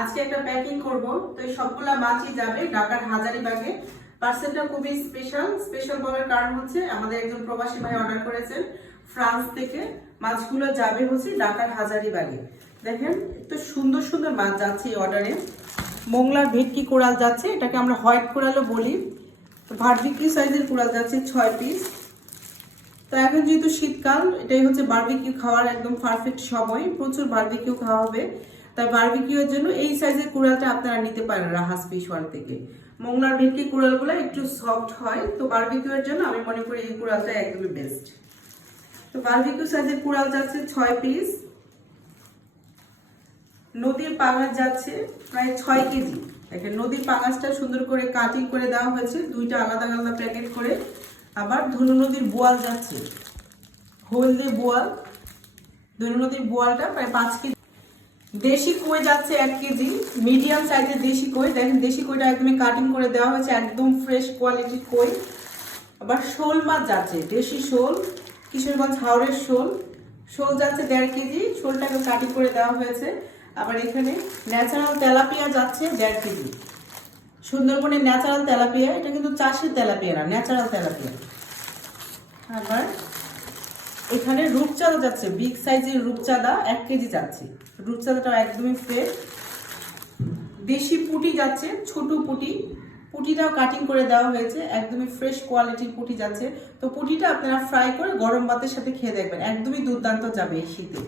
আজকে একটা প্যাকিং করব, তো এই সবগুলা মাছই যাবে ঢাকার হাজারীবাগে। পার্সেলটা খুবই স্পেশাল বলার কারণ হচ্ছে আমাদের একজন প্রবাসী ভাই অর্ডার করেছেন ফ্রান্স থেকে। মাছগুলো যাবে হচ্ছে ঢাকার হাজারীবাগে। দেখেন তো সুন্দর সুন্দর মাছ যাচ্ছে এই অর্ডারে। মোংলার ভেটকি কোরাল যাচ্ছে, এটাকে আমরা হোয়াইট কোরালও বলি। বারবিকিউ সাইজের কোরাল যাচ্ছে 6 পিস। তো এখন যেহেতু শীতকাল, এটাই হচ্ছে বারবিকিউ খাওয়ার একদম পারফেক্ট সময়, প্রচুর বারবিকিউ খাওয়া হবে। তাই বারবিকিউর জন্য এই সাইজের কুড়ালটা আপনারা নিতে পারেন রাহাস ফিশ ওয়ার্ল্ড থেকে। মোংলার ভেটকি কুড়ালগুলো একটু সফট হয়, তো বারবিকিউর জন্য আমি মনে করি এই কুড়ালটা একদমই বেস্ট। তো বারবিকিউ সাইজের কুড়াল যাচ্ছে 6 পিস। নদীর পাঙাশ যাচ্ছে প্রায় 6 কেজি। দেখেন নদীর পাঙাশটা সুন্দর করে কাটিং করে দেওয়া হয়েছে, দুইটা আলাদা আলাদা প্যাকেট করে। আবার ধনু নদীর বোয়াল যাচ্ছে, হলদে বোয়াল। ধনু নদীর বোয়ালটা প্রায় 5 কেজি। দেশি কই যাচ্ছে 1 কেজি, মিডিয়াম সাইজের দেশি কই। দেখেন দেশি কইটা একদমই কাটিং করে দেওয়া হয়েছে, একদম ফ্রেশ কোয়ালিটির কই। আবার শোল মাছ যাচ্ছে, দেশি শোল, কিশোরগঞ্জ হাওড়ের শোল। শোল যাচ্ছে 1.5 কেজি, শোলটাকে কাটিং করে দেওয়া হয়েছে। আবার এখানে ন্যাচারাল তেলাপিয়া যাচ্ছে 1.5 কেজি। সুন্দরবনের ন্যাচারাল তেলাপিয়া, এটা কিন্তু চাষের তেলাপিয়া না, ন্যাচারাল তেলাপিয়া। আবার এখানে রূপচাঁদা যাচ্ছে, বিগ সাইজের রূপচাঁদা 1 কেজি যাচ্ছে। রূপচাঁদাটা একদমই ফ্রেশ। দেশি পুঁটি যাচ্ছে, ছোট পুঁটি, পুঁটিটাও কাটিং করে দেওয়া হয়েছে, একদমই ফ্রেশ কোয়ালিটির পুঁটি যাচ্ছে। তো পুঁটিটা আপনারা ফ্রাই করে গরম ভাতের সাথে খেয়ে দেখবেন, একদমই দুর্দান্ত যাবে এই শীতে।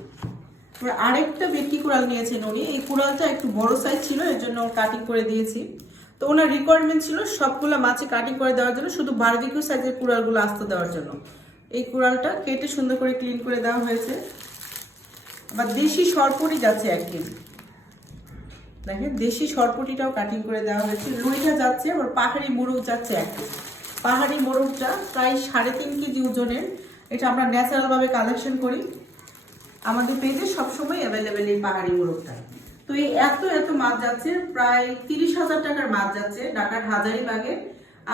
আরেকটা ভেটকি কুড়াল নিয়েছেন উনি, এই কুড়ালটা একটু বড় সাইজ ছিল, এর জন্য কাটিং করে দিয়েছি। তো ওনার রিকোয়ারমেন্ট ছিল সবগুলা মাছে কাটিং করে দেওয়ার জন্য, শুধু বারবিকিউ সাইজের কুড়ালগুলো আসতে দেওয়ার জন্য। এই কুড়ালটা কেটে সুন্দর করে ক্লিন করে দেওয়া হয়েছে। আবার দেশি সরপুটি যাচ্ছে 1 কেজি। দেখেন দেশি সরপুটিটাও কাটিং করে দেওয়া হয়েছে। রুইটা যাচ্ছে, আবার পাহাড়ি মোরগ যাচ্ছে 1 কেজি। পাহাড়ি মোরগটা প্রায় 3.5 কেজি ওজনের। এটা আমরা ন্যাচারাল ভাবে কালেকশন করি, আমাদের পেজে সবসময় অ্যাভেলেবেল এই পাহাড়ি মোরগটা। তো এই এত মাছ যাচ্ছে, প্রায় 30,000 টাকার মাছ যাচ্ছে ঢাকার হাজারীবাগে।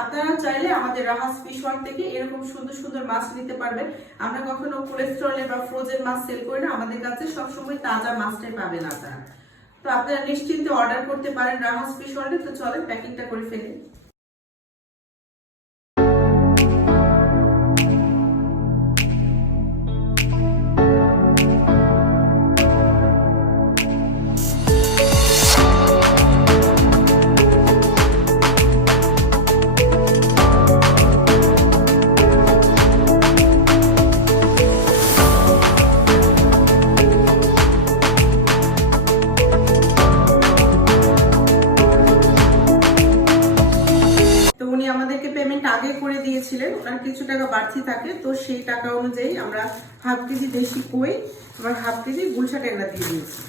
আপনারা চাইলে আমাদের রাহাস ফিশ ওয়ার্ল্ড থেকে এরকম সুন্দর সুন্দর মাছ নিতে পারবেন। আমরা কখনো কোলেস্ট্রলে বা ফ্রোজেন মাছ সেল করি না, আমাদের কাছে সবসময় তাজা মাছটাই পাবেন আপনারা। তো আপনারা নিশ্চিন্তে অর্ডার করতে পারেন রাহাস ফিশ ওয়ার্ল্ডে। তো চলেন প্যাকিংটা করে ফেলি। আমাদেরকে পেমেন্ট আগে করে দিয়েছিলেন, ওনার কিছু টাকা বাড়তি থাকে, তো সেই টাকা অনুযায়ী আমরা 1/2 কেজি দেশি কই আবার 1/2 কেজি গুলশা ট্যাংরা দিয়ে দিয়েছি।